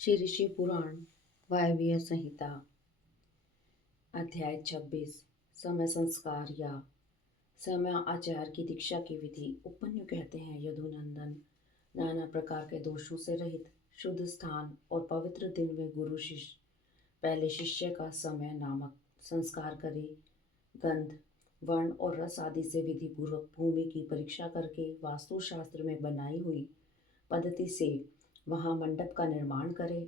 श्री ऋषि पुराण वायव्य संहिता अध्याय 26 समय संस्कार या समय आचार की दीक्षा की विधि। उपमन्यु कहते हैं, यदुनंदन, नाना प्रकार के दोषों से रहित शुद्ध स्थान और पवित्र दिन में गुरु शिष्य पहले शिष्य का समय नामक संस्कार करे। गंध, वर्ण और रस आदि से विधि पूर्वक भूमि की परीक्षा करके वास्तुशास्त्र में बनाई हुई पद्धति से वहां मंडप का निर्माण करे।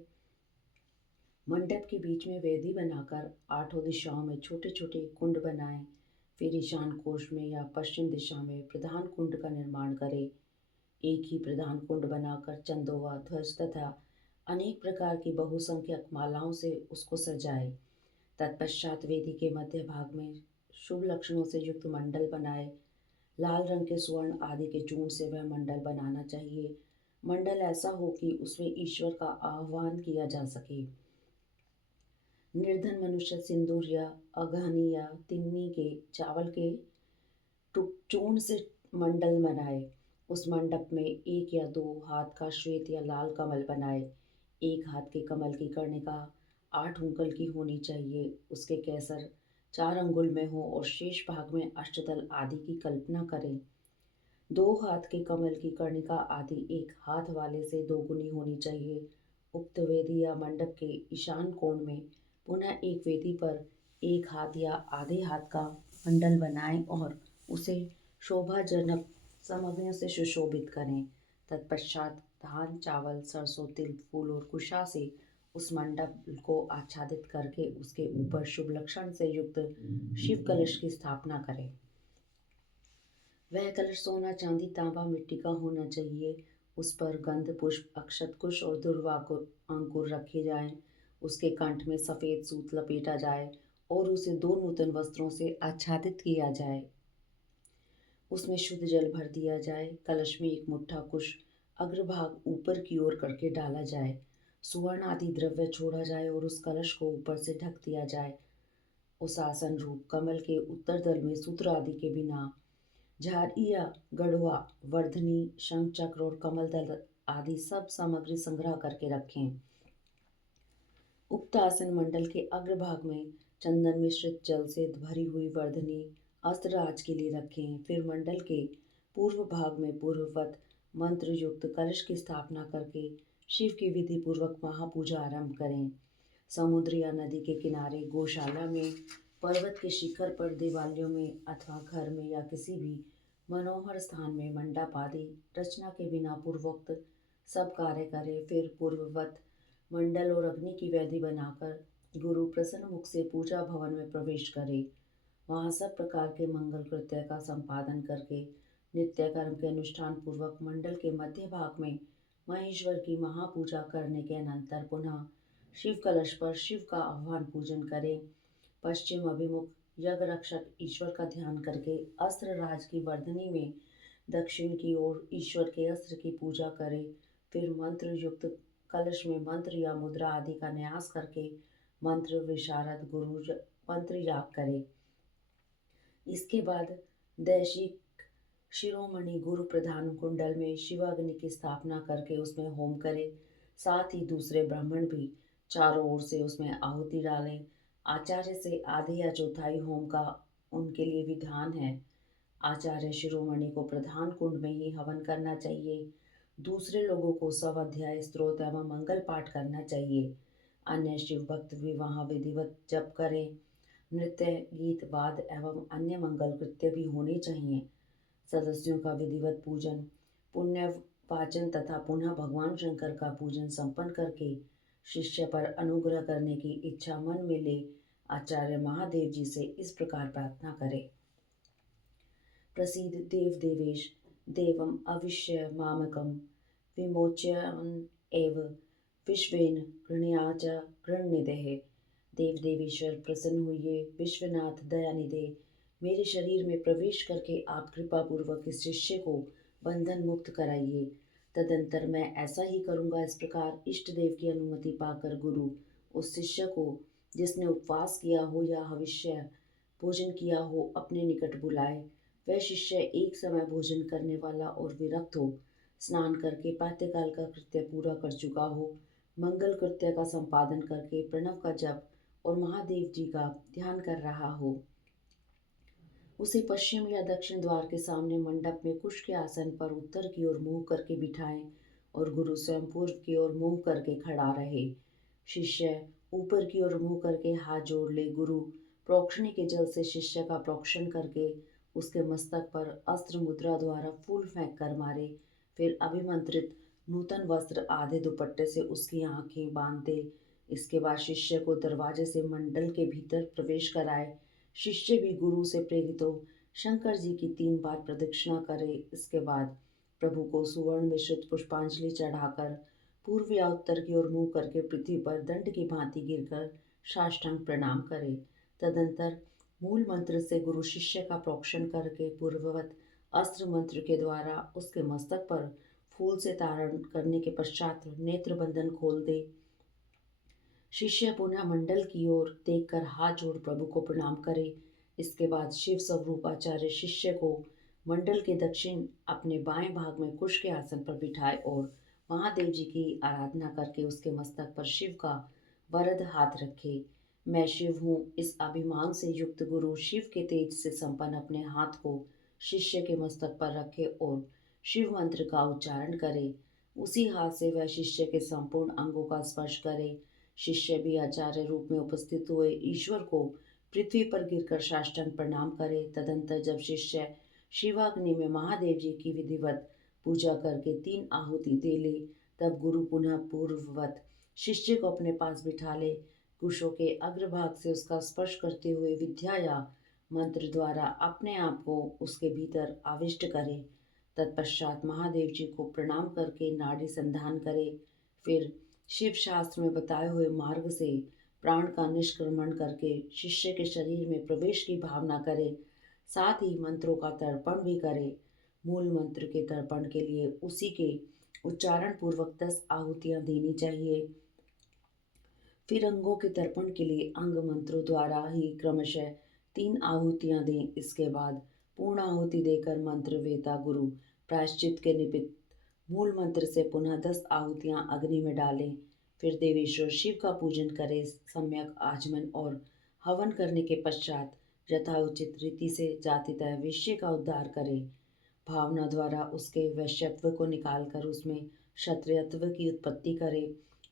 मंडप के बीच में वेदी बनाकर आठों दिशाओं में छोटे छोटे कुंड बनाए। फिर ईशान कोश में या पश्चिम दिशा में प्रधान कुंड का निर्माण करे। एक ही प्रधान कुंड बनाकर चंदोवा, ध्वज तथा अनेक प्रकार की बहुसंख्यक मालाओं से उसको सजाए। तत्पश्चात वेदी के मध्य भाग में शुभ लक्षणों से युक्त मंडल बनाए। लाल रंग के स्वर्ण आदि के चूर्ण से वह मंडल बनाना चाहिए। मंडल ऐसा हो कि उसमें ईश्वर का आह्वान किया जा सके। निर्धन मनुष्य सिंदूर या अगहनी या तिन्नी के चावल के चूर्ण से मंडल बनाए। उस मंडप में 1 या 2 हाथ का श्वेत या लाल कमल बनाए। एक हाथ के कमल की कर्णिका 8 अंगुल की होनी चाहिए। उसके केसर 4 अंगुल में हो और शेष भाग में अष्टदल आदि की कल्पना करें। 2 हाथ के कमल की कर्णिका आदि 1 हाथ वाले से 2 गुनी होनी चाहिए। उक्त वेदी या मंडप के ईशान कोण में पुनः एक वेदी पर 1 हाथ या आधे हाथ का मंडल बनाएं और उसे शोभाजनक सामग्रियों से सुशोभित करें। तत्पश्चात धान, चावल, सरसों, तिल, फूल और कुशा से उस मंडप को आच्छादित करके उसके ऊपर शुभ लक्षण से युक्त शिव कलश की स्थापना करें। वह कलश सोना, चांदी, तांबा, मिट्टी का होना चाहिए। उस पर गंध, पुष्प, अक्षत, कुश और दुर्वा अंकुर रखे जाएं। उसके कंठ में सफेद सूत लपेटा जाए और उसे 2 नूतन वस्त्रों से आच्छादित किया जाए। उसमें शुद्ध जल भर दिया जाए। कलश में 1 मुट्ठा कुश अग्रभाग ऊपर की ओर करके डाला जाए। सुवर्ण आदि द्रव्य छोड़ा जाए और उस कलश को ऊपर से ढक दिया जाए। उस आसन रूप कमल के उत्तर दल में सूत्र आदि के बिना झारी या गढ़वा, वर्धनी, शंख चक्र और कमल दल आदि सब सामग्री संग्रह करके रखें। उक्त आसन मंडल के अग्रभाग में चंदन मिश्रित जल से भरी हुई वर्धनी अस्त्रराज के लिए रखें। फिर मंडल के पूर्व भाग में पूर्ववत मंत्र युक्त कलश की स्थापना करके शिव की विधि पूर्वक महापूजा आरंभ करें। समुद्र या नदी के किनारे, गौशाला में, पर्वत के शिखर पर, दिवालियों में अथवा घर में या किसी भी मनोहर स्थान में मंडप आदि रचना के बिना पूर्वोक्त सब कार्य करें। फिर पूर्ववत मंडल और अग्नि की वेदी बनाकर गुरु प्रसन्न मुख से पूजा भवन में प्रवेश करे। वहां सब प्रकार के मंगल कृत्य का संपादन करके नित्य कर्म के अनुष्ठान पूर्वक मंडल के मध्य भाग में महेश्वर की महापूजा करने के अनंतर पुनः शिव कलश पर शिव का आह्वान पूजन करें। पश्चिम अभिमुख यज्ञ रक्षक ईश्वर का ध्यान करके अस्त्र राज की वर्धनी में दक्षिण की ओर ईश्वर के अस्त्र की पूजा करें। फिर मंत्र युक्त कलश में मंत्र या मुद्रा आदि का न्यास करके मंत्र विशारद गुरु मंत्र याग करे। इसके बाद दैशिक शिरोमणि गुरु प्रधान कुंडल में शिवाग्नि की स्थापना करके उसमें होम करे। साथ ही दूसरे ब्राह्मण भी चारों ओर से उसमें आहुति डालें। आचार्य से आधे या चौथाई होम का उनके लिए विधान है। आचार्य शिरोमणि को प्रधान कुंड में ही हवन करना चाहिए। दूसरे लोगों को स्वाध्याय, स्तोत्र एवं मंगल पाठ करना चाहिए। अन्य शिव भक्त भी वहां विधिवत जप करें। नृत्य, गीत, वाद एवं अन्य मंगल कृत्य भी होने चाहिए। सदस्यों का विधिवत पूजन, पुण्य वाचन तथा पुनः भगवान शंकर का पूजन संपन्न करके शिष्य पर अनुग्रह करने की इच्छा मन में ले आचार्य महादेव जी से इस प्रकार प्रार्थना करें। प्रसीद देव देवेश, देवम अविश्य मामकम विमोचन एव विश्वेन गृह्णा च गृह्णनिधे। देव देवेश्वर प्रसन्न हुए, विश्वनाथ दयानिधे, मेरे शरीर में प्रवेश करके आप कृपा पूर्वक इस शिष्य को बंधन मुक्त कराइए। तदंतर मैं ऐसा ही करूँगा। इस प्रकार इष्ट देव की अनुमति पाकर गुरु उस शिष्य को जिसने उपवास किया हो या हविष्य भोजन किया हो अपने निकट बुलाए। वह शिष्य एक समय भोजन करने वाला और विरक्त हो, स्नान करके प्रातःकाल का कृत्य पूरा कर चुका हो, मंगल कृत्य का संपादन करके प्रणव का जप और महादेव जी का ध्यान कर रहा हो। उसे पश्चिम या दक्षिण द्वार के सामने मंडप में कुश के आसन पर उत्तर की ओर मुंह करके बिठाएं और गुरु स्वयं पूर्व की ओर मुंह करके खड़ा रहे। शिष्य ऊपर की ओर मुंह करके हाथ जोड़ ले। गुरु प्रोक्षणी के जल से शिष्य का प्रोक्षण करके उसके मस्तक पर अस्त्र मुद्रा द्वारा फूल फेंक कर मारे। फिर अभिमंत्रित नूतन वस्त्र आधे दुपट्टे से उसकी आंखें बांध दे। इसके बाद शिष्य को दरवाजे से मंडल के भीतर प्रवेश कराए। शिष्य भी गुरु से प्रेरित हो शंकर जी की 3 बार प्रदक्षिणा करे। इसके बाद प्रभु को सुवर्ण मिश्रित पुष्पांजलि चढ़ाकर पूर्व या उत्तर की ओर मुंह करके पृथ्वी पर दंड की भांति गिरकर साष्टांग प्रणाम करे। तदंतर मूल मंत्र से गुरु शिष्य का प्रोक्षण करके पूर्ववत अस्त्र मंत्र के द्वारा उसके मस्तक पर फूल से तारण करने के पश्चात नेत्र बंधन खोल दे। शिष्य पुनः मंडल की ओर देखकर हाथ जोड़ प्रभु को प्रणाम करे। इसके बाद शिव स्वरूप आचार्य शिष्य को मंडल के दक्षिण अपने बाएं भाग में कुश के आसन पर बिठाए और महादेव जी की आराधना करके उसके मस्तक पर शिव का वरद हाथ रखे। मैं शिव हूँ, इस अभिमान से युक्त गुरु शिव के तेज से संपन्न अपने हाथ को शिष्य के मस्तक पर रखे और शिव मंत्र का उच्चारण करे। उसी हाथ से वह शिष्य के संपूर्ण अंगों का स्पर्श करे। शिष्य भी आचार्य रूप में उपस्थित हुए ईश्वर को पृथ्वी पर गिरकर साष्टांग प्रणाम करे। तदंतर जब शिष्य शिवाग्नि में महादेव जी की विधिवत पूजा करके 3 आहुति दे ले, तब गुरु पुनः पूर्ववत शिष्य को अपने पास बिठा ले। कुशों के अग्रभाग से उसका स्पर्श करते हुए विद्या या मंत्र द्वारा अपने आप को उसके भीतर आविष्ट करे। तत्पश्चात महादेव जी को प्रणाम करके नाड़ी संधान करे। फिर शिव शास्त्र में बताए हुए मार्ग से प्राण का निष्क्रमण करके शिष्य के शरीर में प्रवेश की भावना करे। साथ ही मंत्रों का तर्पण भी करे। मूल मंत्र के तर्पण के लिए उसी के उच्चारण पूर्वक 10 आहुतियां देनी चाहिए। फिर अंगों के तर्पण के लिए अंग मंत्रों द्वारा ही क्रमशः 3 आहुतियां दें। इसके बाद पूर्ण आहुति देकर मंत्र वेता गुरु प्रायश्चित के निमित्त मूल मंत्र से पुनः 10 आहुतियां अग्नि में डालें। फिर देवेश्वर शिव का पूजन करें। सम्यक आचमन और हवन करने के पश्चात यथाउचित रीति से जातितः वेश्य का उद्धार करें। भावना द्वारा उसके वैश्यत्व को निकालकर उसमें क्षत्रियत्व की उत्पत्ति करे।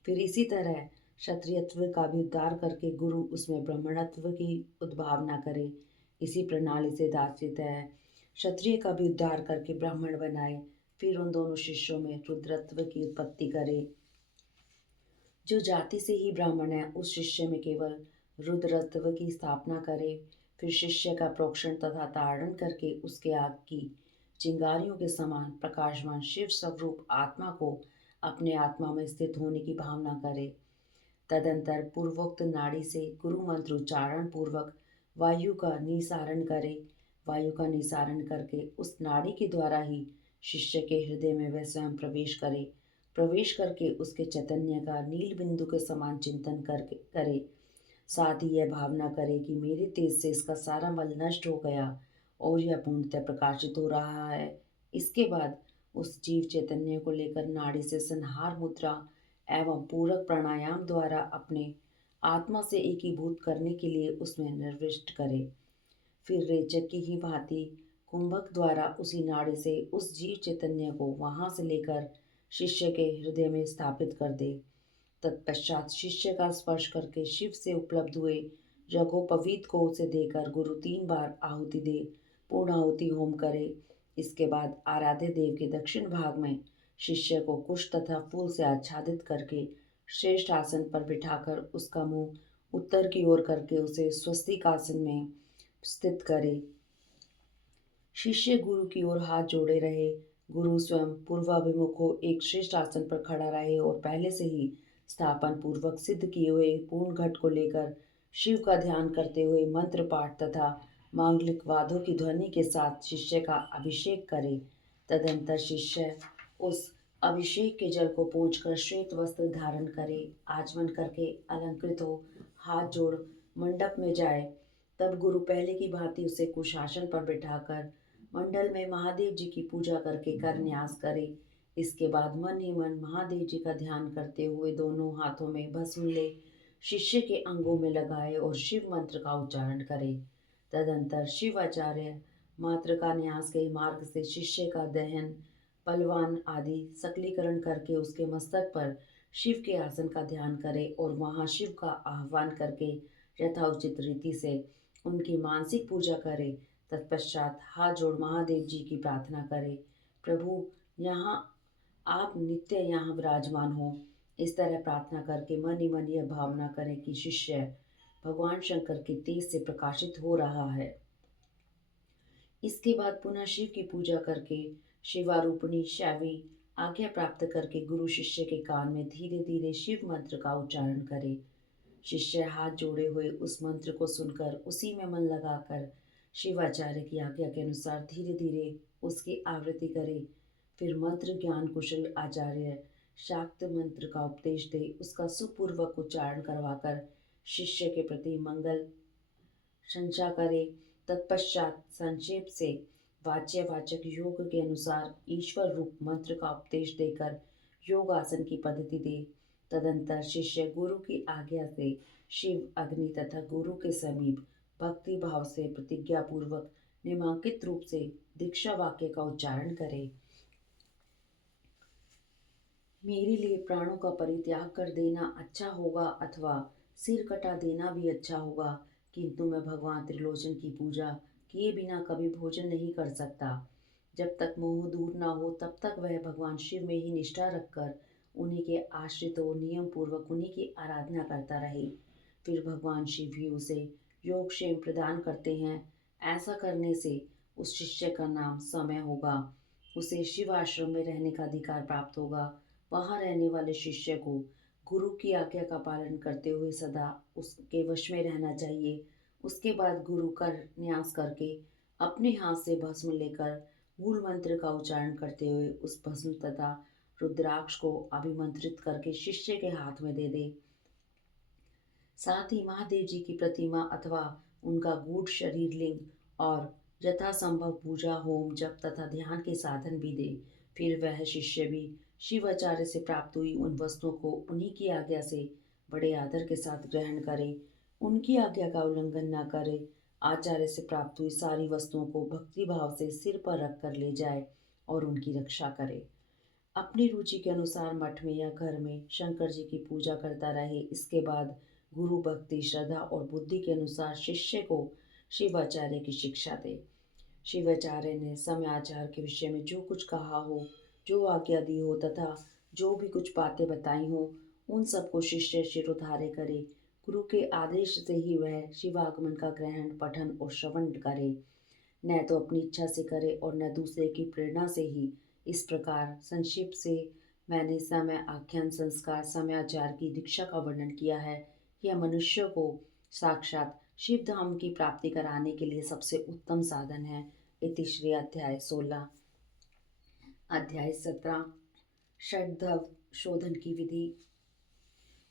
फिर इसी तरह क्षत्रियत्व का भी उद्धार करके गुरु उसमें ब्राह्मणत्व की उद्भावना करे। इसी प्रणाली से दासितः क्षत्रिय का भी उद्धार करके ब्राह्मण बनाए। फिर उन दोनों शिष्यों में रुद्रत्व की उत्पत्ति करे। जो जाति से ही ब्राह्मण है उस शिष्य में केवल रुद्रत्व की स्थापना करे। फिर शिष्य का प्रोक्षण तथा ताड़न करके उसके आग की चिंगारियों के समान प्रकाशमान शिव स्वरूप आत्मा को अपने आत्मा में स्थित होने की भावना करे। तदंतर पूर्वोक्त नाड़ी से गुरु मंत्र उच्चारण पूर्वक वायु का निसारण करे। वायु का निसारण करके उस नाड़ी के द्वारा ही शिष्य के हृदय में वह स्वयं प्रवेश करे। प्रवेश करके उसके चैतन्य का नील बिंदु के समान चिंतन करके करे। साथ ही यह भावना करे कि मेरे तेज से इसका सारा मल नष्ट हो गया और यह पूर्णतः प्रकाशित हो रहा है। इसके बाद उस जीव चैतन्य को लेकर नाड़ी से संहार मुद्रा एवं पूरक प्राणायाम द्वारा अपने आत्मा से एकीभूत करने के लिए उसमें निर्विष्ट करे। फिर रेचक की ही भांति कुंभक द्वारा उसी नाड़ी से उस जीव चैतन्य को वहां से लेकर शिष्य के हृदय में स्थापित कर दे। तत्पश्चात शिष्य का स्पर्श करके शिव से उपलब्ध हुए यज्ञोपवीत को उसे देकर गुरु 3 बार आहुति दे पूर्ण आहुति होम करे। इसके बाद आराध्य देव के दक्षिण भाग में शिष्य को कुश तथा फूल से आच्छादित करके श्रेष्ठ आसन पर बिठाकर उसका मुंह उत्तर की ओर करके उसे स्वस्तिक आसन में स्थित करे। शिष्य गुरु की ओर हाथ जोड़े रहे। गुरु स्वयं पूर्वाभिमुख हो एक श्रेष्ठ आसन पर खड़ा रहे और पहले से ही स्थापन पूर्वक सिद्ध किए हुए पूर्ण घट को लेकर शिव का ध्यान करते हुए मंत्र पाठ तथा मांगलिक वादों की ध्वनि के साथ शिष्य का अभिषेक करे। तदंतर शिष्य उस अभिषेक के जल को पूंछकर श्वेत वस्त्र धारण करे, आचमन करके अलंकृत हो हाथ जोड़ मंडप में जाए। तब गुरु पहले की भांति उसे कुशासन पर बिठाकर मंडल में महादेव जी की पूजा करके कर न्यास करे। इसके बाद मन ही मन महादेव जी का ध्यान करते हुए दोनों हाथों में भस्म ले शिष्य के अंगों में लगाए और शिव मंत्र का उच्चारण करे। तदंतर शिव आचार्य मात्र का न्यास के मार्ग से शिष्य का दहन पलवान आदि सकलीकरण करके उसके मस्तक पर शिव के आसन का ध्यान करे और वहाँ शिव का आह्वान करके यथाउचित रीति से उनकी मानसिक पूजा करे। तत्पश्चात हाथ जोड़ महादेव जी की प्रार्थना करे, प्रभु यहाँ आप नित्य यहाँ विराजमान हो। इस तरह प्रार्थना करके मन ही मन यह भावना करें कि शिष्य भगवान शंकर के तेज से प्रकाशित हो रहा है। इसके बाद पुनः शिव की पूजा करके शिवारूपिणी शैवी आज्ञा प्राप्त करके गुरु शिष्य के कान में धीरे धीरे शिव मंत्र का उच्चारण करे। शिष्य हाथ जोड़े हुए उस मंत्र को सुनकर उसी में मन लगाकर शिवाचार्य की आज्ञा के अनुसार धीरे धीरे उसकी आवृत्ति करे। फिर मंत्र ज्ञान कुशल आचार्य शाक्त मंत्र का उपदेश दे उसका सुपूर्वक उच्चारण करवाकर शिष्य के प्रति मंगल संचा करे। तत्पश्चात संक्षेप से वाच्यवाचक योग के अनुसार ईश्वर रूप मंत्र का उपदेश देकर योग आसन की पद्धति दे। तदंतर शिष्य गुरु की आज्ञा से शिव अग्नि तथा गुरु के समीप भक्ति भाव से प्रतिज्ञा पूर्वक निमांकित रूप से दीक्षा वाक्य का उच्चारण करे। मेरे लिए प्राणों का परित्याग कर देना अच्छा होगा अथवा सिर कटा देना भी अच्छा होगा, किंतु मैं भगवान त्रिलोचन की पूजा किए बिना कभी भोजन नहीं कर सकता। जब तक मोह दूर ना हो तब तक वह भगवान शिव में ही निष्ठा रखकर उन्हीं के आश्रित हो नियम पूर्वक उन्हीं की आराधना करता रहे। फिर भगवान शिव ही उसे योगक्षेम प्रदान करते हैं। ऐसा करने से उस शिष्य का नाम समय होगा, उसे शिव आश्रम में रहने का अधिकार प्राप्त होगा। वहाँ रहने वाले शिष्य को गुरु की आज्ञा का पालन करते हुए सदा उसके वश में रहना चाहिए। उसके बाद गुरु का न्यास करके अपने हाथ से भस्म लेकर मूल मंत्र का उच्चारण करते हुए उस भस्म तथा रुद्राक्ष को अभिमंत्रित करके शिष्य के हाथ में दे दे। साथ ही महादेव जी की प्रतिमा अथवा उनका गूढ़ शरीर लिंग और यथासंभव पूजा होम जप तथा ध्यान के साधन भी दे। फिर वह शिष्य भी शिवाचार्य से प्राप्त हुई उन वस्तुओं को उन्हीं की आज्ञा से बड़े आदर के साथ ग्रहण करे, उनकी आज्ञा का उल्लंघन न करे। आचार्य से प्राप्त हुई सारी वस्तुओं को भक्ति भाव से सिर पर रख कर ले जाए और उनकी रक्षा करे। अपनी रुचि के अनुसार मठ में या घर में शंकर जी की पूजा करता रहे। इसके बाद गुरु भक्ति श्रद्धा और बुद्धि के अनुसार शिष्य को शिवाचार्य की शिक्षा दे। शिवाचार्य ने समय आचार के विषय में जो कुछ कहा हो, जो आज्ञा दी हो तथा जो भी कुछ बातें बताई हो, उन सबको शिष्य शिरोधार्य करे। गुरु के आदेश से ही वह शिवागमन का ग्रहण पठन और श्रवण करे, न तो अपनी इच्छा से करे और न दूसरे की प्रेरणा से ही। इस प्रकार संक्षिप्त से मैंने समय आख्यान संस्कार समयाचार की दीक्षा का वर्णन किया है। यह मनुष्य को साक्षात शिव धाम की प्राप्ति कराने के लिए सबसे उत्तम साधन है। इति श्री अध्याय 16। अध्याय 17 षड्धव शोधन की विधि।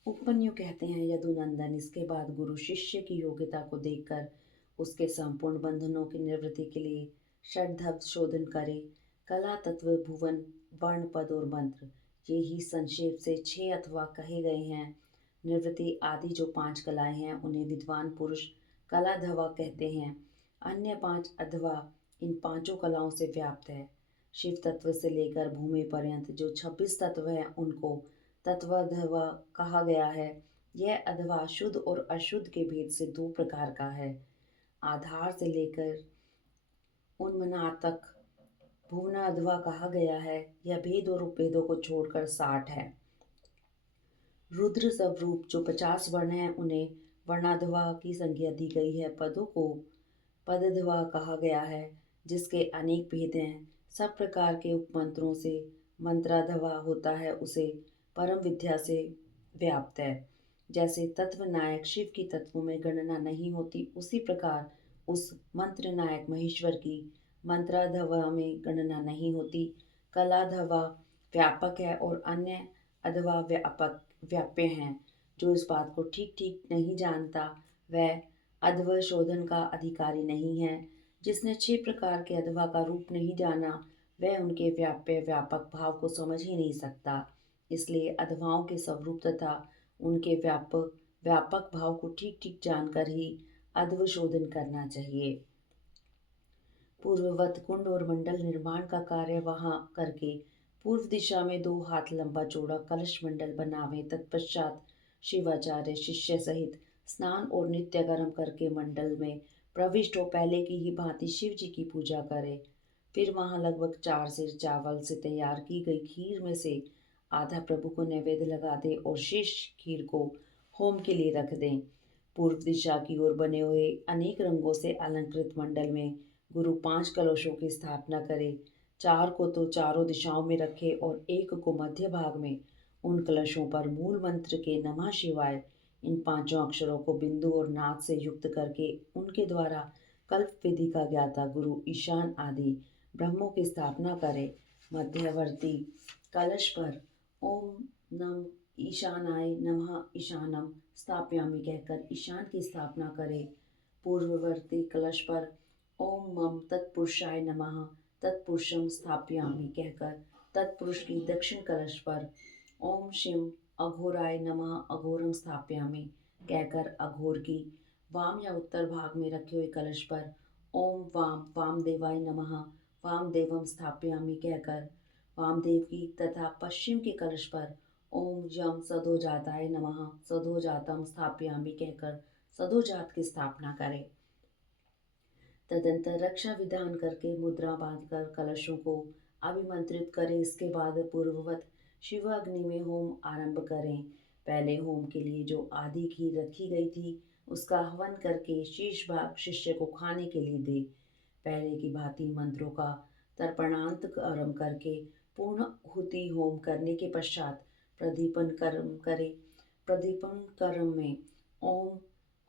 उपमन्यु कहते हैं, यदुनंदन, इसके बाद गुरु शिष्य की योग्यता को देखकर उसके संपूर्ण बंधनों की निवृत्ति के लिए षड्धव शोधन करे। कला तत्व भुवन वर्ण पद और मंत्र, ये ही संक्षेप से 6 अथवा कहे गए हैं। निवृत्ति आदि जो 5 कलाएं हैं उन्हें विद्वान पुरुष कलाधवा कहते हैं। अन्य 5 अथवा इन पांचों कलाओं से व्याप्त है। शिव तत्व से लेकर भूमि पर्यंत जो 26 तत्व हैं उनको तत्वाधवा कहा गया है। यह अधवा शुद्ध और अशुद्ध के भेद से 2 प्रकार का है। आधार से लेकर उन्मना तक भुवनाधवा कहा गया है। यह भेद और उपभेदों को छोड़कर 60 है। रुद्र स्वरूप जो 50 वर्ण हैं उन्हें वर्णाधवा की संज्ञा दी गई है। पदों को पदधवा कहा गया है, जिसके अनेक भेद हैं। सब प्रकार के उपमंत्रों से मंत्राधवा होता है, उसे परम विद्या से व्याप्त है। जैसे तत्व नायक शिव की तत्वों में गणना नहीं होती, उसी प्रकार उस मंत्र नायक महेश्वर की मंत्राधवा में गणना नहीं होती। कलाधवा व्यापक है और अन्य अधवा व्याप्य हैं। जो इस बात को ठीक ठीक नहीं जानता वह अधवा शोधन का अधिकारी नहीं है। जिसने 6 प्रकार के अधवा का रूप नहीं जाना वह उनके व्याप्य व्यापक भाव को समझ ही नहीं सकता। इसलिए अधवाओं के स्वरूप तथा उनके व्यापक व्यापक भाव को ठीक ठीक जानकर ही अधवशोधन करना चाहिए। पूर्ववत कुंड और मंडल निर्माण का कार्य वहां करके पूर्व दिशा में 2 हाथ लंबा चौड़ा कलश मंडल बनावे। तत्पश्चात शिवाचार्य शिष्य सहित स्नान और नित्य कर्म करके मंडल में प्रविष्ट हो पहले की ही भांति शिव जी की पूजा करे। फिर वहां लगभग 4 सेर चावल से तैयार की गई खीर में से आधा प्रभु को नैवेद्य लगा दे और शेष खीर को होम के लिए रख दें। पूर्व दिशा की ओर बने हुए अनेक रंगों से अलंकृत मंडल में गुरु 5 कलशों की स्थापना करे। 4 को तो चारों दिशाओं में रखे और एक को मध्य भाग में। उन कलशों पर मूल मंत्र के नमः शिवाय इन 5 अक्षरों को बिंदु और नाद से युक्त करके उनके द्वारा कल्प विधि का ज्ञाता गुरु ईशान आदि ब्रह्मों की स्थापना करे। मध्यवर्ती कलश पर ओम नम ईशानाय नमः ईशानम स्थापयामि कहकर ईशान की स्थापना करे। पूर्ववर्ती कलश पर ओम मम तत्पुरुषाय नमः तत्पुरुषम स्थापयामि कहकर तत्पुरुष की दक्षिण कलश पर ओम शिव अघोराय नमः अघोरम स्थापयामि कहकर अघोर की वाम या उत्तर भाग में रखे हुए कलश पर ओम वाम वामदेवाय नमः वामदेवम स्थापयामि कहकर वामदेव की तथा पश्चिम के कलश पर ओम यम सदोजाताय नमः सदोजातम स्थापयामि कहकर सदोजात की स्थापना करें। तदंतर रक्षा विधान करके मुद्रा बांधकर कलशों को अभिमंत्रित करें। इसके बाद पूर्ववत शिव अग्नि में होम आरंभ करें। पहले होम के लिए जो आधी खीर रखी गई थी उसका हवन करके शेष भाग शिष्य को खाने के लिए दे। पहले की भांति मंत्रों का तर्पणांत आरंभ करके पूर्ण हुति होम करने के पश्चात प्रदीपन कर्म करे। प्रदीपन कर्म में ओम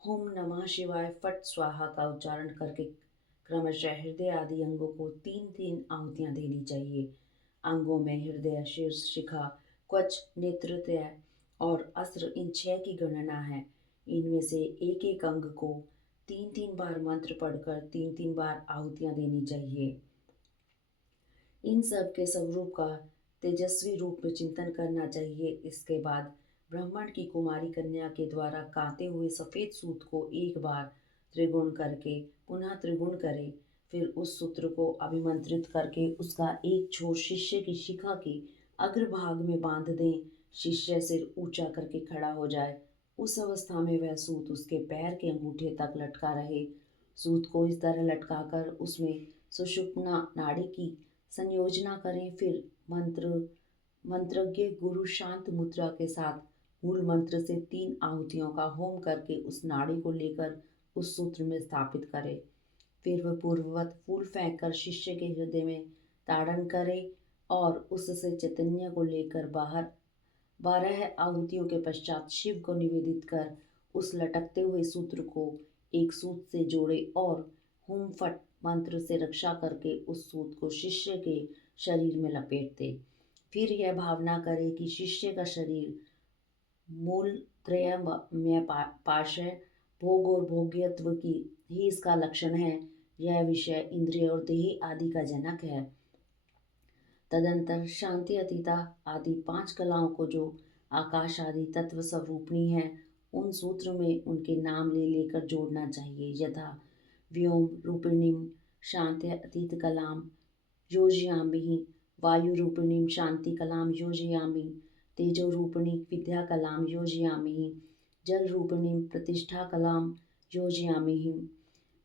हुम नमः शिवाय फट स्वाहा का उच्चारण करके क्रमशः हृदय आदि अंगों को 3-3 आहुतियां देनी चाहिए। अंगों में हृदय शीर्ष शिखा क्वच नेत्रत्रय और अस्त्र इन 6 की गणना है। इनमें से एक एक अंग को 3-3 बार मंत्र पढ़कर 3-3 बार आहुतियां देनी चाहिए। इन सब के स्वरूप का तेजस्वी रूप में चिंतन करना चाहिए। इसके बाद ब्राह्मण की कुमारी कन्या के द्वारा काते हुए सफेद सूत को एक बार त्रिगुण करके पुनः त्रिगुण करे। फिर उस सूत्र को अभिमंत्रित करके उसका एक छोर शिष्य की शिखा के अग्रभाग में बांध दें। शिष्य सिर ऊंचा करके खड़ा हो जाए। उस अवस्था में वह सूत उसके पैर के अंगूठे तक लटका रहे। सूत को इस तरह लटकाकर उसमें सुषुम्ना नाड़ी की संयोजना करें। फिर मंत्रज्ञ गुरु शांत मुद्रा के साथ मूल मंत्र से 3 आहुतियों का होम करके उस नाड़ी को लेकर उस सूत्र में स्थापित करे। फिर वह पूर्ववत फूल फेंक कर शिष्य के हृदय में ताड़न करे और उससे चैतन्य को लेकर 12 आहुतियों के पश्चात शिव को निवेदित कर उस लटकते हुए सूत्र को एक सूत से जोड़े और हुम फट मंत्र से रक्षा करके उस सूत को शिष्य के शरीर में लपेट दे। फिर यह भावना करे कि शिष्य का शरीर मूल त्रयम्य पाश है। भोग और भोग्यत्व की ही इसका लक्षण है। यह विषय इंद्रिय और देह आदि का जनक है। तदंतर शांति अतीता आदि 5 कलाओं को जो आकाश आदि तत्व स्वरूपणी है उन सूत्र में उनके नाम ले लेकर जोड़ना चाहिए। यथा व्योम रूपिणीम शांति अतीत कलाम योजयामि, वायु रूपिणीम शांति कलाम योजयामि, तेजो रूपिणी विद्या कलाम योजयामि, जल रूपिणीम प्रतिष्ठा कलाम योजयामि,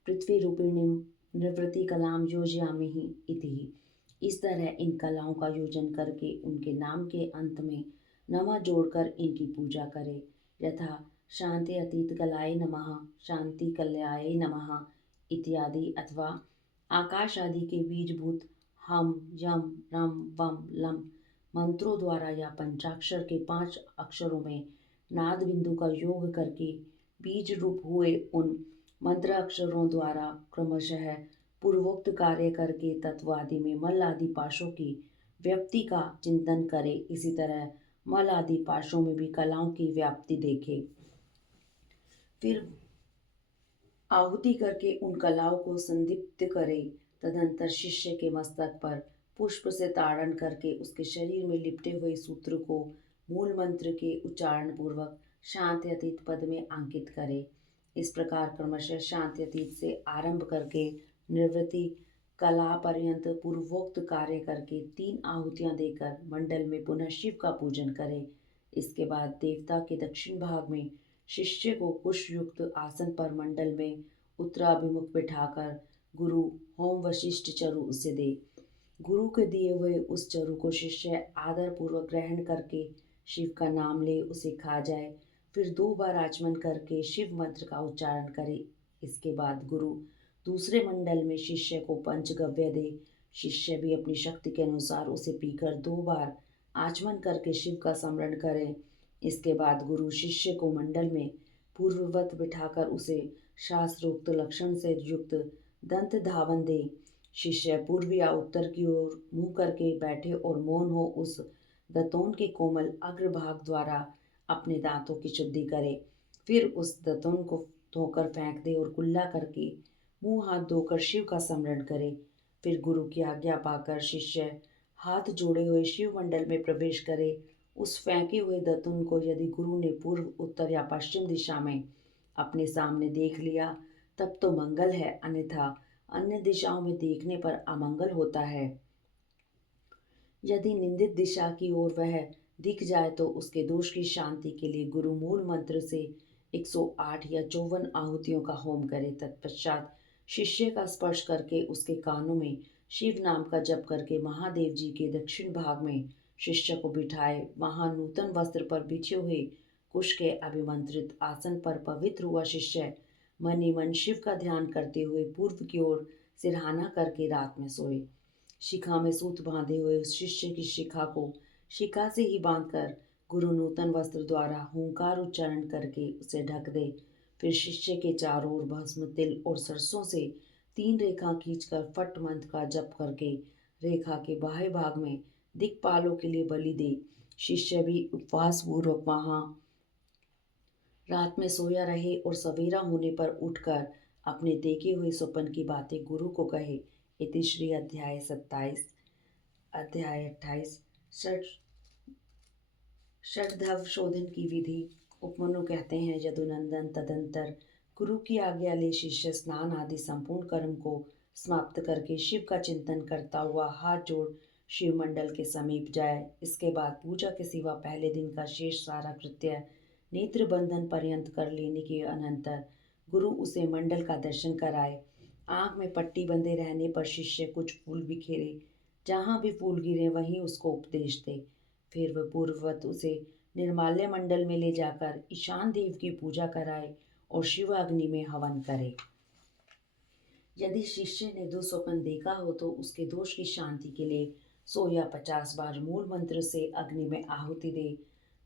पृथ्वी रूपिणीम निवृत्ति कलाम योजयामि इति। इस तरह इन कलाओं का योजन करके उनके नाम के अंत में नमः जोड़कर इनकी पूजा करे। यथा शांति अतीत कलाय नमः, शांति कल्याय नमः इत्यादि। अथवा आकाश आदि के बीजभूत हम यम रम वम लम मंत्रों द्वारा या पंचाक्षर के 5 अक्षरों में नाद बिंदु का योग करके बीज रूप हुए उन मंत्र अक्षरों द्वारा क्रमशः पूर्वोक्त कार्य करके तत्व आदि में मल आदि पाशों की व्याप्ति का चिंतन करे। इसी तरह मल आदि पाशों में भी कलाओं की व्याप्ति देखे। फिर आहुति करके उन कलाओं को संदीप्त करे। तदंतर शिष्य के मस्तक पर पुष्प से ताड़न करके उसके शरीर में लिपटे हुए सूत्र को मूल मंत्र के उच्चारण पूर्वक शांति अतीत पद में अंकित करे। इस प्रकार क्रमशः शांति अतीत से आरंभ करके निवृत्ति कला पर्यंत पूर्वोक्त कार्य करके 3 आहुतियां देकर मंडल में पुनः शिव का पूजन करे। इसके बाद देवता के दक्षिण भाग में शिष्य को कुश युक्त आसन पर मंडल में उत्तराभिमुख बिठाकर गुरु होम वशिष्ठ चरु उसे दे। गुरु के दिए हुए उस चरु को शिष्य आदर पूर्वक ग्रहण करके शिव का नाम ले उसे खा जाए। फिर 2 बार आचमन करके शिव मंत्र का उच्चारण करे। इसके बाद गुरु दूसरे मंडल में शिष्य को पंचगव्य दे। शिष्य भी अपनी शक्ति के अनुसार उसे पीकर 2 बार आचमन करके शिव का स्मरण करे। इसके बाद गुरु शिष्य को मंडल में पूर्ववत बिठाकर उसे शास्त्रोक्त लक्षण से युक्त दंत धावन दे। शिष्य पूर्व या उत्तर की ओर मुंह करके बैठे और मौन हो उस दतोन के कोमल अग्रभाग द्वारा अपने दांतों की शुद्धि करे। फिर उस दतोन को धोकर फेंक दे और कुल्ला करके मुंह हाथ धोकर शिव का स्मरण करे। फिर गुरु की आज्ञा पाकर शिष्य हाथ जोड़े हुए शिव मंडल में प्रवेश करे। उस फेंके हुए दतुन को यदि गुरु ने पूर्व, उत्तर या पश्चिम दिशा में अपने सामने देख लिया तब तो मंगल है, अन्यथा अन्य दिशाओं में देखने पर अमंगल होता है। यदि निंदित दिशा की ओर वह दिख जाए तो उसके दोष की शांति के लिए गुरु मूल मंत्र से 108 या 54 आहुतियों का होम करे। तत्पश्चात शिष्य का स्पर्श करके उसके कानों में शिव नाम का जप करके महादेव जी के दक्षिण भाग में शिष्य को बिठाए। वहां नूतन वस्त्र पर बिछे हुए कुश के अभिमंत्रित आसन पर पवित्र हुआ शिष्य मन ही मन शिव का ध्यान करते हुए पूर्व की ओर सिरहाना करके रात में सोए। शिखा में सूत बांधे हुए उस शिष्य की शिखा को शिखा से ही बांधकर गुरु नूतन वस्त्र द्वारा हुंकार उच्चारण करके उसे ढक दे। फिर शिष्य के चारों ओर भस्म, तिल और सरसों से 3 रेखा खींचकर फट मंत्र का जप करके रेखा के बाह्य भाग में दिक्पालों के लिए बलि दे। शिष्य भी उपवास पूर्वक वहां रात में सोया रहे और सवेरा होने पर उठकर अपने देखे हुए स्वप्न की बातें गुरु को कहे। इति श्री अध्याय 28 षड्धव शोधन की विधि। उपमनु कहते हैं, यदुनंदन तदंतर गुरु की आज्ञा ले शिष्य स्नान आदि संपूर्ण कर्म को समाप्त करके शिव का चिंतन करता हुआ हाथ जोड़ शिव मंडल के समीप जाए। इसके बाद पूजा के सिवा पहले दिन का शेष सारा कृत्य नेत्र बंधन पर्यंत कर लेने के अनंतर गुरु उसे मंडल का दर्शन कराए। आँख में पट्टी बंधे रहने पर शिष्य कुछ फूल बिखेरे, जहाँ भी फूल गिरे वहीं उसको उपदेश दे। फिर वह पूर्ववत उसे निर्माल्य मंडल में ले जाकर ईशान देव की पूजा कराए और शिवाग्नि में हवन करे। यदि शिष्य ने दुस्वप्न देखा हो तो उसके दोष की शांति के लिए 100 या 50 बार मूल मंत्र से अग्नि में आहुति दे।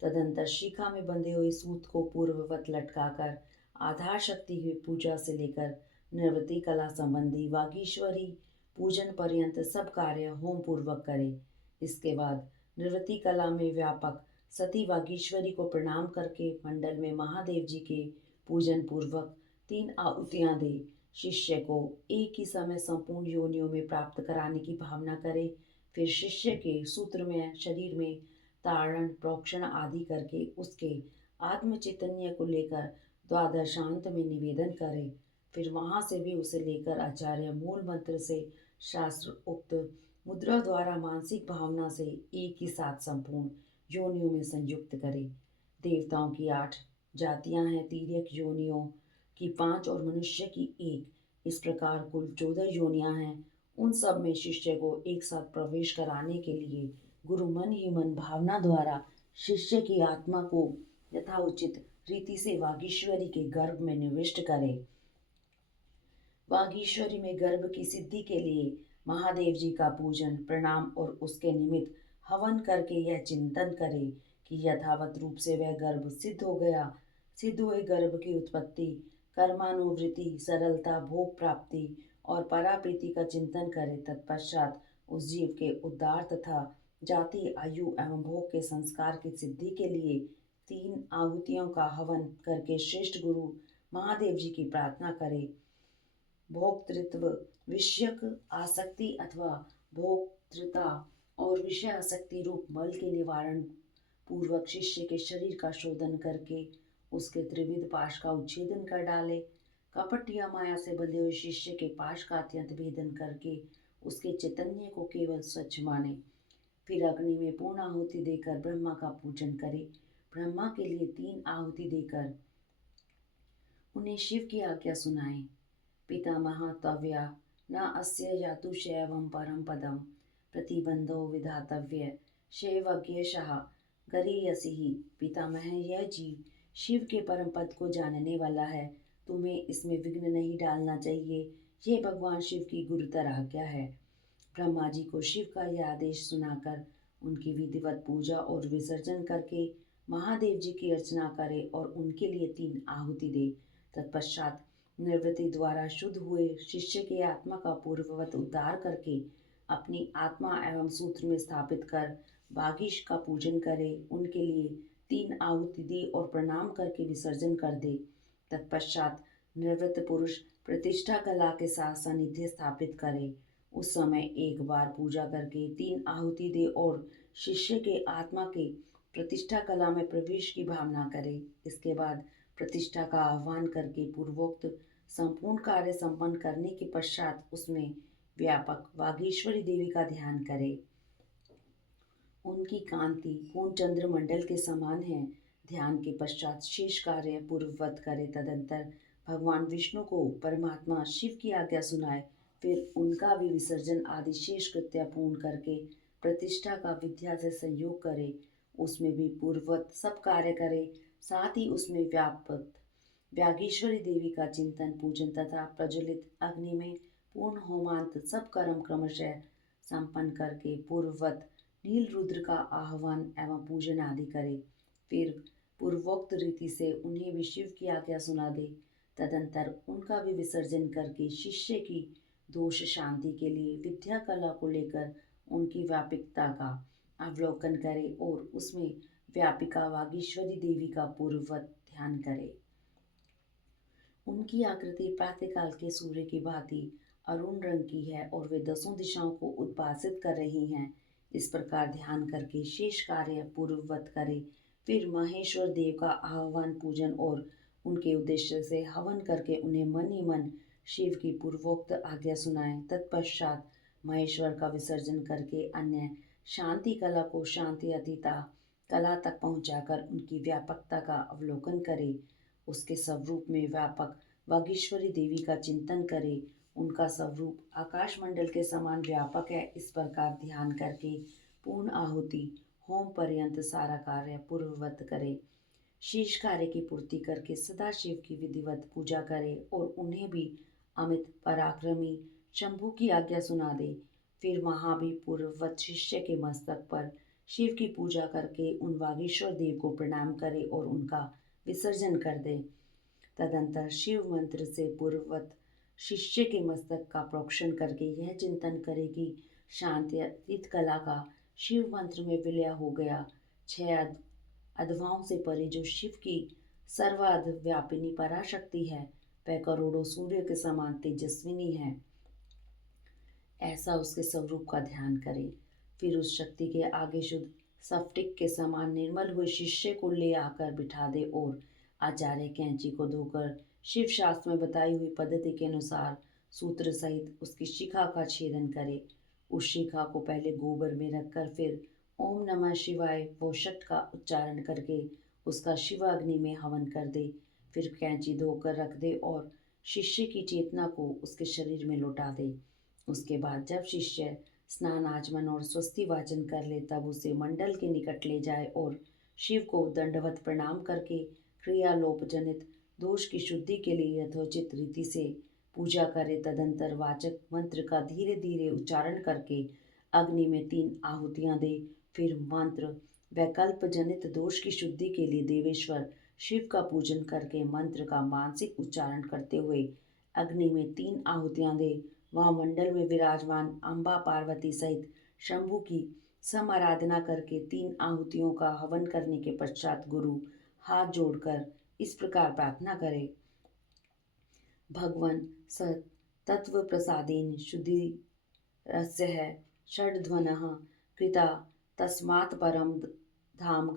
तदंतर शिखा में बंधे हुए सूत को पूर्ववत लटकाकर आधार शक्ति हुई पूजा से लेकर निवृत्ति कला संबंधी वागीश्वरी पूजन पर्यंत सब कार्य होम पूर्वक करे। इसके बाद निवृत्ति कला में व्यापक सती वागीश्वरी को प्रणाम करके मंडल में महादेव जी के पूजन पूर्वक 3 आहुतियां दे। शिष्य को एक ही समय संपूर्ण योनियों में प्राप्त कराने की भावना करे। फिर शिष्य के सूत्र में शरीर में ताड़न, प्रोक्षण आदि करके उसके आत्म चैतन्य को लेकर द्वादशांत में निवेदन करे। फिर वहां से भी उसे लेकर आचार्य मूल मंत्र से शास्त्र उक्त मुद्रा द्वारा मानसिक भावना से एक ही साथ संपूर्ण योनियों में संयुक्त करे। देवताओं की 8 जातियां हैं, तिर्यक योनियों की 5 और मनुष्य की 1। इस प्रकार कुल 14 योनियां हैं। उन सब में शिष्य को एक साथ प्रवेश कराने के लिए गुरु मन ही मन भावना द्वारा शिष्य की आत्मा को यथाउचित रीति से वागीश्वरी के गर्भ में निविष्ट करे। वागीश्वरी में गर्भ की सिद्धि के लिए महादेव जी का पूजन, प्रणाम और उसके निमित्त हवन करके यह चिंतन करे कि यथावत रूप से वह गर्भ सिद्ध हो गया। सिद्ध हुए गर्भ की उत्पत्ति, कर्मानुवृत्ति, सरलता, भोग प्राप्ति और पराप्रीति का चिंतन करे। तत्पश्चात उस जीव के उद्धार तथा जाति, आयु एवं भोग के संस्कार की सिद्धि के लिए 3 आहुतियों का हवन करके श्रेष्ठ गुरु महादेव जी की प्रार्थना करे। भोक्तृत्व विषयक आसक्ति अथवा भोग स्थिरता और विषय आसक्ति रूप मल के निवारण पूर्वक शिष्य के शरीर का शोधन करके उसके त्रिविध पाश का उच्छेदन कर डाले। कपट या माया से बंधे हुए शिष्य के पाश का अत्यंत भेदन करके उसके चैतन्य को केवल स्वच्छ माने। फिर अग्नि में पूर्ण आहुति देकर ब्रह्मा का पूजन करे। ब्रह्मा के लिए 3 आहुति देकर उन्हें शिव की आज्ञा सुनाए। पितामह तव्या न अस्य यातु शैवं परम पदम प्रतिबंधो विधातव्य शैवज्ञशः गरीयसी ही। पितामह, यह जीव शिव के परम पद को जानने वाला है, तुम्हें इसमें विघ्न नहीं डालना चाहिए। ये भगवान शिव की गुरुतर आज्ञा है। ब्रह्मा जी को शिव का यह आदेश सुनाकर उनकी विधिवत पूजा और विसर्जन करके महादेव जी की अर्चना करे और उनके लिए 3 आहुति दे। तत्पश्चात निवृत्ति द्वारा शुद्ध हुए शिष्य के आत्मा का पूर्ववत उद्धार करके अपनी आत्मा एवं सूत्र में स्थापित कर बागीश का पूजन करे, उनके लिए 3 आहुति दे और प्रणाम करके विसर्जन कर दे। तत्पश्चात निवृत्त पुरुष प्रतिष्ठा कला के साथ सानिध्य स्थापित करे। उस समय एक बार पूजा करके 3 आहुति दे और शिष्य के आत्मा के प्रतिष्ठा कला में प्रवेश की भावना करे। इसके बाद प्रतिष्ठा का आह्वान करके पूर्वोक्त संपूर्ण कार्य संपन्न करने के पश्चात उसमें व्यापक वागीश्वरी देवी का ध्यान करे। उनकी कांति पूर्ण चंद्रमंडल के समान है। ध्यान के पश्चात शेष कार्य पूर्ववत करे। तदंतर भगवान विष्णु को परमात्मा शिव की आज्ञा सुनाए। फिर उनका भी विसर्जन आदि शेष कृत्य पूर्ण करके प्रतिष्ठा का विद्या से संयोग करे। उसमें भी पूर्ववत सब कार्य करे। साथ ही उसमें व्यापक व्यागीश्वरी देवी का चिंतन पूजन तथा प्रज्वलित अग्नि में पूर्ण होमांत सब कर्म क्रमशः संपन्न करके पूर्ववत नील रुद्र का आह्वान एवं पूजन आदि करे। फिर पूर्वोक्त रीति से उन्हें भी शिव की आज्ञा सुना दे। तदंतर उनका भी विसर्जन करके शिष्य की दोष शांति के लिए विद्या कला को लेकर उनकी व्यापकता का अवलोकन करे और उसमें व्यापिका वागीश्वरी देवी का पूर्ववत ध्यान करे। उनकी आकृति प्रातःकाल के सूर्य की भांति अरुण रंग की है और वे 10 दिशाओं को उद्भासित कर रही हैं। इस प्रकार ध्यान करके शेष कार्य पूर्ववत करे। फिर महेश्वर देव का आह्वान पूजन और उनके उद्देश्य से हवन करके उन्हें मन ही मन शिव की पूर्वोक्त आज्ञा सुनाए। तत्पश्चात महेश्वर का विसर्जन करके अन्य शांति कला को शांति अतीता कला तक पहुंचाकर उनकी व्यापकता का अवलोकन करे। उसके स्वरूप में व्यापक वागीश्वरी देवी का चिंतन करे। उनका स्वरूप आकाश मंडल के समान व्यापक है। इस प्रकार ध्यान करके पूर्ण आहुति होम पर्यंत सारा कार्य पूर्ववत करे। शेष कार्य की पूर्ति करके सदा शिव की विधिवत पूजा करे और उन्हें भी अमित पराक्रमी शंभु की आज्ञा सुना दे। फिर वहाँ भी पूर्ववत शिष्य के मस्तक पर शिव की पूजा करके उन वागीश्वर देव को प्रणाम करे और उनका विसर्जन कर दे। तदंतर शिव मंत्र से पूर्ववत शिष्य के मस्तक का प्रोक्षण करके यह चिंतन करे कि शांति अतीत कला का शिव मंत्र में विलय हो गया। 6 अधवाओं से परे जो शिव की सर्वाध व्यापिनी पराशक्ति है, वह करोड़ों सूर्य के समान तेजस्विनी है। ऐसा उसके स्वरूप का ध्यान करे। फिर उस शक्ति के आगे शुद्ध स्फटिक के समान निर्मल हुए शिष्य को ले आकर बिठा दे और आचार्य कैंची को धोकर शिव शास्त्र में बताई हुई पद्धति के अनुसार सूत्र सहित उसकी शिखा का छेदन करे। उस शिखा को पहले गोबर में रखकर फिर ओम नमः शिवाय वो षट का उच्चारण करके उसका शिवाग्नि में हवन कर दे। फिर कैंची धोकर रख दे और शिष्य की चेतना को उसके शरीर में लौटा दे। उसके बाद जब शिष्य स्नान आचमन और स्वस्ति वाचन कर ले तब उसे मंडल के निकट ले जाए और शिव को दंडवत प्रणाम करके क्रियालोप जनित दोष की शुद्धि के लिए यथोचित रीति से पूजा करे। तदंतर वाचक मंत्र का धीरे धीरे उच्चारण करके अग्नि में 3 आहुतियां दे। फिर मंत्र वैकल्प जनित दोष की शुद्धि के लिए देवेश्वर शिव का पूजन करके मंत्र का मानसिक उच्चारण करते हुए अग्नि में 3 आहुतियां दे। वह मंडल में विराजमान अम्बा पार्वती सहित शंभु की समाराधना करके 3 आहुतियों का हवन करने के पश्चात गुरु हाथ जोड़कर इस प्रकार प्रार्थना करे। भगवन स तत्व प्रसादेन शुद्धि रहस्य है षड्ध्वनः कृता तस्मात् परं धाम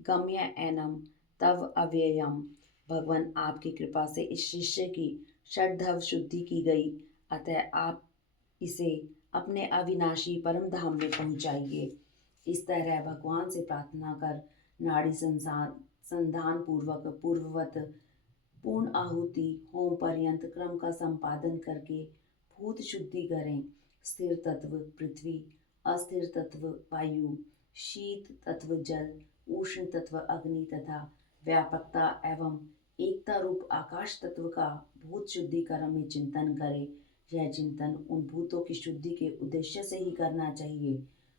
गम्य एनम तव अव्ययम। भगवान आपकी कृपा से इस शिष्य की षड्धव शुद्धि की गई, अतः आप इसे अपने अविनाशी परम धाम में पहुंचाइए। इस तरह भगवान से प्रार्थना कर नाड़ी संधान पूर्वक पूर्ववत पूर्ण आहुति होम पर्यंत क्रम का संपादन करके भूत शुद्धि करें। स्थिर तत्व पृथ्वी, अस्थिर तत्व वायु, शीत तत्व जल, उष्ण तत्व अग्नि तथा व्यापकता एवं एकता रूप आकाश तत्व का भूत शुद्धि कर्म में चिंतन करें। यह चिंतन उन भूतों की शुद्धि के उद्देश्य से ही करना चाहिए।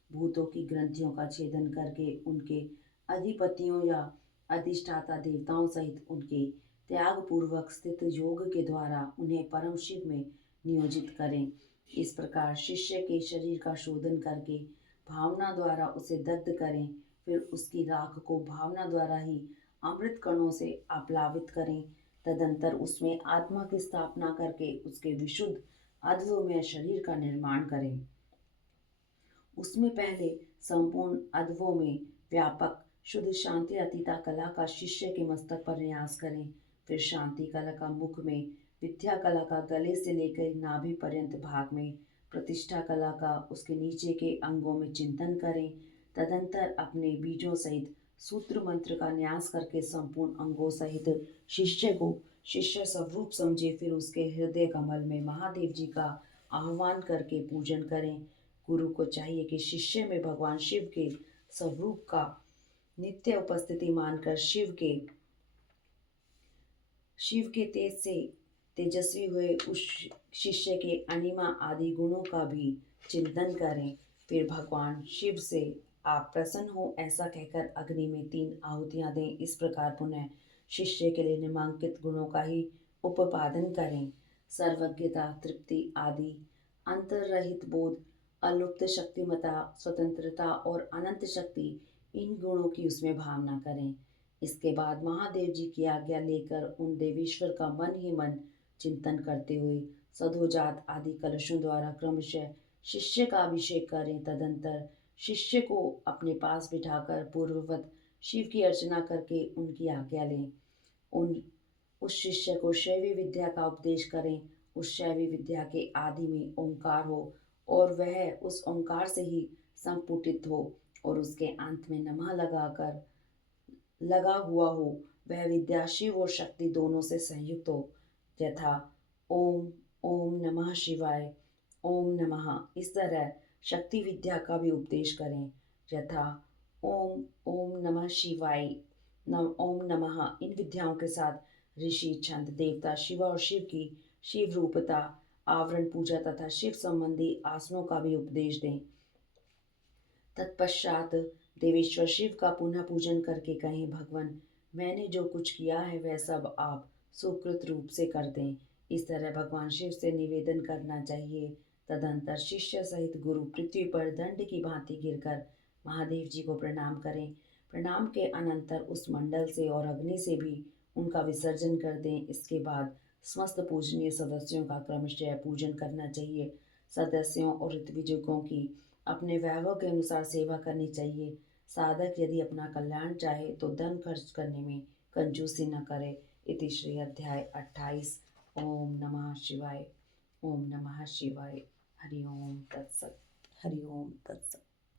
भूतों की ग्रंथियों का छेदन करके उनके अधिपतियों या अधिष्ठाता देवताओं सहित उनके त्याग पूर्वक स्थित योग के द्वारा उन्हें परम शिव में नियोजित करें। इस प्रकार शिष्य के शरीर का शोधन करके भावना द्वारा उसे दग्ध करें, फिर उसकी राख को भावना द्वारा ही अमृत कणों से आप्लावित करें। तदंतर उसमें आत्मा की स्थापना करके उसके विशुद्ध अध्वमय शरीर का निर्माण करें। उसमें पहले संपूर्ण अध्वों में व्यापक शुद्ध शांति अतीता कला का शिष्य के मस्तक पर न्यास करें। फिर शांति कला का मुख में, विद्या कला का गले से लेकर नाभि पर्यंत भाग में, प्रतिष्ठा कला का उसके नीचे के अंगों में चिंतन करें। तदंतर अपने बीजों सहित सूत्र मंत्र का न्यास करके संपूर्ण अंगों सहित शिष्य को शिष्य स्वरूप समझे। फिर उसके हृदय कमल में महादेव जी का आह्वान करके पूजन करें। गुरु को चाहिए कि शिष्य में भगवान शिव के स्वरूप का नित्य उपस्थिति मानकर शिव के तेज से तेजस्वी हुए उस शिष्य के अनिमा आदि गुणों का भी चिंतन करें। फिर भगवान शिव से आप प्रसन्न हो ऐसा कहकर अग्नि में 3 आहुतियां दें। इस प्रकार पुनः शिष्य के लिए निम्नांकित गुणों का ही उपादान करें। सर्वज्ञता, तृप्ति आदि, अंतर्रहित बोध, अलुप्त शक्तिमता, स्वतंत्रता और अनंत शक्ति, इन गुणों की उसमें भावना करें। इसके बाद महादेव जी की आज्ञा लेकर उन देवेश्वर का मन ही मन चिंतन करते हुए सधोजात आदि कलशों द्वारा क्रमशः शिष्य का अभिषेक करें। तदंतर शिष्य को अपने पास बिठाकर पूर्ववत शिव की अर्चना करके उनकी आज्ञा लें। उस शिष्य को शैवी विद्या का उपदेश करें। उस शैवी विद्या के आदि में ओंकार हो और वह उस ओंकार से ही संपुटित हो और उसके अंत में नमः लगा हुआ हो। वह विद्या शिव और शक्ति दोनों से संयुक्त हो, यथा ओम ओम नमः शिवाय, ओम नमः। इस तरह शक्ति विद्या का भी उपदेश करें, यथा ओम ओम नमः शिवाय, ओम नमः। इन विद्याओं के साथ ऋषि, छंद, देवता, शिव और शिव की शिव रूपता, आवरण पूजा तथा शिव संबंधी आसनों का भी उपदेश दें। तत्पश्चात देवेश्वर शिव का पुनः पूजन करके कहें, भगवान मैंने जो कुछ किया है वह सब आप सुकृत रूप से कर दें। इस तरह भगवान शिव से निवेदन करना चाहिए। तदंतर शिष्य सहित गुरु पृथ्वी पर दंड की भांति गिरकर महादेव जी को प्रणाम करें। प्रणाम के अनंतर उस मंडल से और अग्नि से भी उनका विसर्जन कर दें। इसके बाद समस्त पूजनीय सदस्यों का क्रमशः पूजन करना चाहिए। सदस्यों और ऋत्विजों की अपने वैभव के अनुसार सेवा करनी चाहिए। साधक यदि अपना कल्याण चाहे तो धन खर्च करने में कंजूसी न करे। इति श्री अध्याय 28। ओम नमः शिवाय। ओम नमः शिवाय। हरि ओम तत्सत। हरि ओम तत्सत।